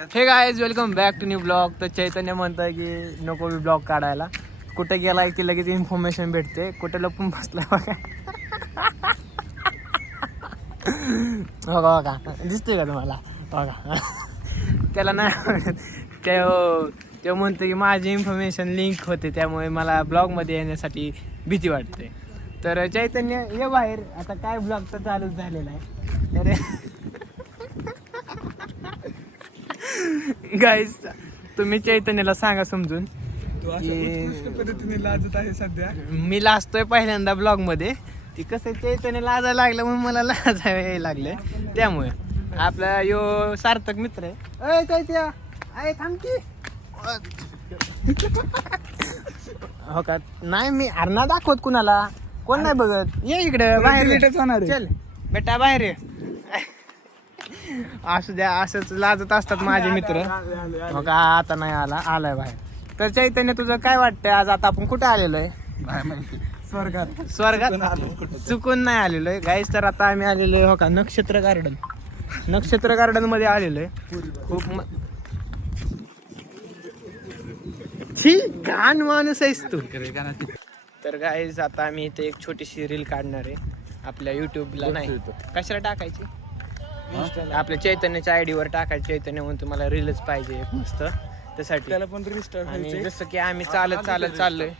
हे guys welcome back to new blog. तर चैतन्य म्हणतोय की नको ब्लॉग काढायला. कुठे गेला की लगेच इन्फॉर्मेशन भेटते. कुठे लपून बसला बघा. बघा दिसतोय का तुम्हाला? बघा त्याला नाही ते म्हणतो की माझी इन्फॉर्मेशन लिंक होते, त्यामुळे मला ब्लॉगमध्ये येण्यासाठी भीती वाटते. तर चैतन्य ये बाहेर. आता काय ब्लॉग तर चालूच झालेला आहे. तर गाईज तुम्ही चैतन्याला सांगा समजून पद्धतीने लाजत आहे सध्या. मी लाजतोय पहिल्यांदा ब्लॉग मध्ये. ती कसं चैतन्य लाजायला लागलं म्हणून मला लाजायला लागलं. त्यामुळे आपला यो सार्थक मित्र आहे. अय चैत्या अय थांब की. हो का? नाही मी अरे दाखवत कुणाला, कोण नाही बघत. ये इकडे बाहेर चल बेटा बाहेर ये. असू द्या, असंच लाजत असतात माझे मित्र. हो का? आता नाही आलाय बाहेर. तर चैतन्य तुझं काय वाटतंय आज? आता आपण कुठे आलेलो आहे? स्वर्गात चुकून नाही आलेलो आहे गाईस. तर आता आम्ही आलेलो आहे हो का नक्षत्र गार्डन मध्ये आलेलो आहे. खूप घाण माणूस आहेस तू. तर गाईस आता आम्ही इथे एक छोटीशी रील काढणार आहे आपल्या युट्यूबला. नाही कशाला टाकायची? आपल्या चैतन्याच्या आयडी वर टाकायचं. चैतन्य म्हणून तुम्हाला रीलच पाहिजे एक मस्त, त्यासाठी त्याला पण रिस्टार्ट. आणि जसं की आम्ही चालत चाललोय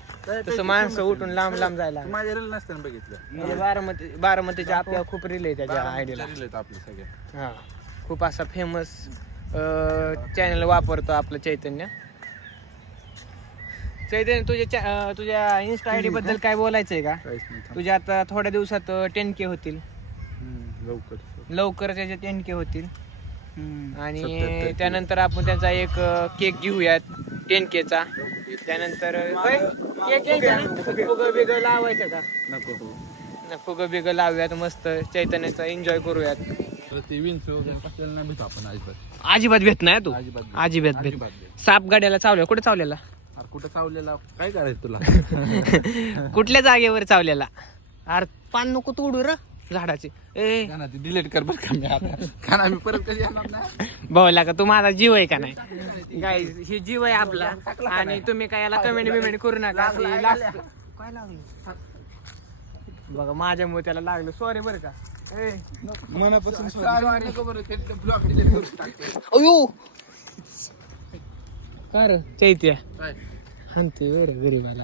तसं माणसं उठून लांब जायला. माझ्या रील नसताना बघितलं म्हणजे बारामतीच्या आपल्या खूप रील आहे त्याच्या आयडीला. आपले सगळे. हा खूप असा फेमस चॅनल वापरतो आपलं चैतन्य. तुझ्या इन्स्टा आयडी बद्दल काय बोलायचंय का? तुझ्या आता थोड्या दिवसात 10K होतील. लवकर त्याचे 10K होतील. आणि त्यानंतर आपण त्यांचा एक केक घेऊयात 10K चा. त्यानंतर फुगं बिगं लावायचं का? नको फुगं बिगं लावूयात मस्त. चैतन्याचा एन्जॉय करूयात. अजिबात भेट नाही तू. अजिबात भेट. साप गाड्याला चावल्या. कुठे चावलेला? कुठं चावलेला? काय करायचं तुला? कुठल्या जागेवर चावलेला? अरे पान नको तोडू र झाडाचे. ए डिलीट कर बरं का. मी आता मी परत कधी येणार नाही. भाऊला का तू माझा जीव आहे का नाही? गाईज ही जीव आहे आपला. आणि तुम्ही काय याला कमेंट करू नका. काय लागलं बघा माझ्यामुळे त्याला लागलं. सॉरी बरं का. मनापासून अयो का रे चैत्या हानते बरं गरीबाला.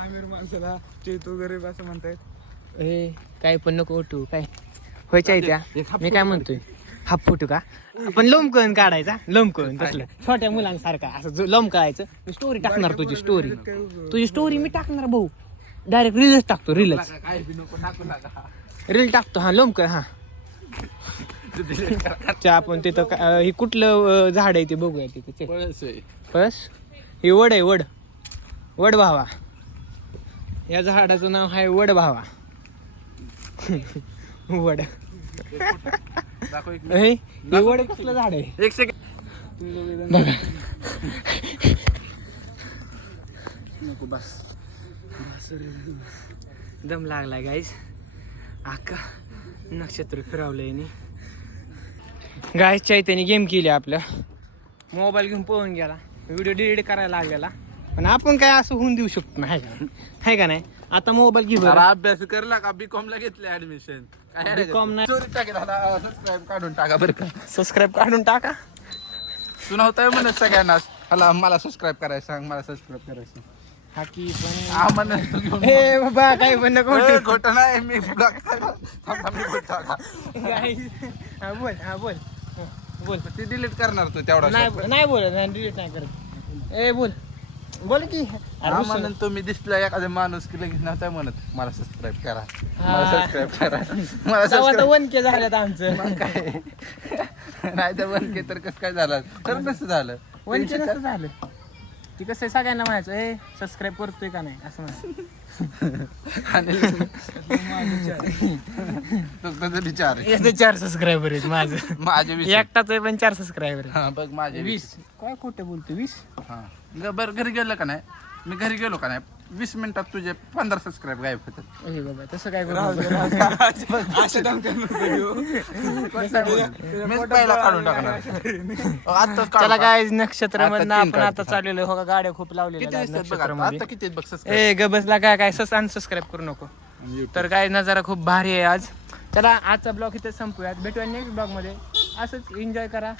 आमिर माणसाला चैतू गरीब असं म्हणतायत. ए काय पण नको उठू काय. होय चैत्या मी काय म्हणतोय हाफ फुटू का? आपण लोमकळून काढायचा. लोमकळून तसलं छोट्या मुलांसारखा असं लोमकळायचं. मी स्टोरी टाकणार. तुझी स्टोरी मी टाकणार भाऊ. डायरेक्ट रीलच टाकतो. रील टाकतो. हा लोमकळ. हा आपण तिथं हे कुठलं झाड आहे ते बघूया. तिथे पळस. हे वड आहे. वड भावा. या झाडाचं नाव आहे वड भावा. वड. हे वड कुठलं झाड आहे? एक सेकंड बघा. नको बस. दम लागलाय गाईज. आका नक्षत्र फिरवलंय. गाईज चैतन्य गेम केली. आपल्या मोबाईल घेऊन पळून गेला. व्हिडिओ डिलीट करायला लागलेला. पण आपण काय असं होऊन देऊ शकतो ना? आहे का नाही? आता मोबाईल घेऊ. अभ्यास करला का? बीकॉम ला घेतले ऍडमिशन. बीकॉम नाही. सबस्क्राईब काढून टाका बरं का. सबस्क्राईब काढून टाका. तुला होतं म्हणत सगळ्यांना मला सबस्क्राईब करायचं सांग. मला सबस्क्राईब करायचं. हा की पण हा म्हणत हे बाबा काही पण नको. खोटं नाही. मी बोल ती डिलीट करणार तू तेवढा. नाही बोलत. डिलीट नाही करत. ए बोल की. हा म्हणून तुम्ही दिसला एखादा माणूस की लगेच नव्हता म्हणत मला सबस्क्राईब करा. मला सबस्क्राईब करा. मला सबस्क्राईब 1K झाल्यात आमचं. काय नाही तर 1K तर कसं काय झालं? तर कसं झालं? 1K कसं झालं? ती कसं आहे सगळ्यांना म्हणायचं ए सबस्क्राईब करतोय का नाही असं आणि तुझं विचार म्हणायचं. 4 सबस्क्रायबर आहेत माझं. माझे एकटाच आहे पण 4 सबस्क्रायबर. हा बघ माझे 20. काय खोटं बोलतो? 20. हा बरं घरी गेलं का नाही? मी घरी गेलो का नाही 20 मिनिटात तुझे 15 सबस्क्राईब गायब होतात. हे बाबा तसं काय राहू दे, राहू करू दे. असं धमक्या नको देऊ. मीच पहिला काढून टाकणार आताच काढून चला टाक. काय नक्षत्र मधनं आता 3 आपण आता काढतो. चाललेलो हो का गाड्या खूप लावलेल्या किती आहेत दिसतात बघा नक्षत्रमध्ये. आता किती आहेत बघ सबस्क्राईब. ए गबसला काय अनसबस्क्राईब करू नको. तर काय नजारा खूप भारी आहे आज. चला आजचा ब्लॉग इथे संपूयात. भेटूया नेक्स्ट ब्लॉग मध्ये. असंच एन्जॉय करा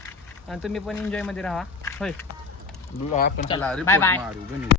आणि तुम्ही पण एन्जॉय मध्ये राहा. होय आपण त्याला bye रिपोर्ट bye. मारू गणित.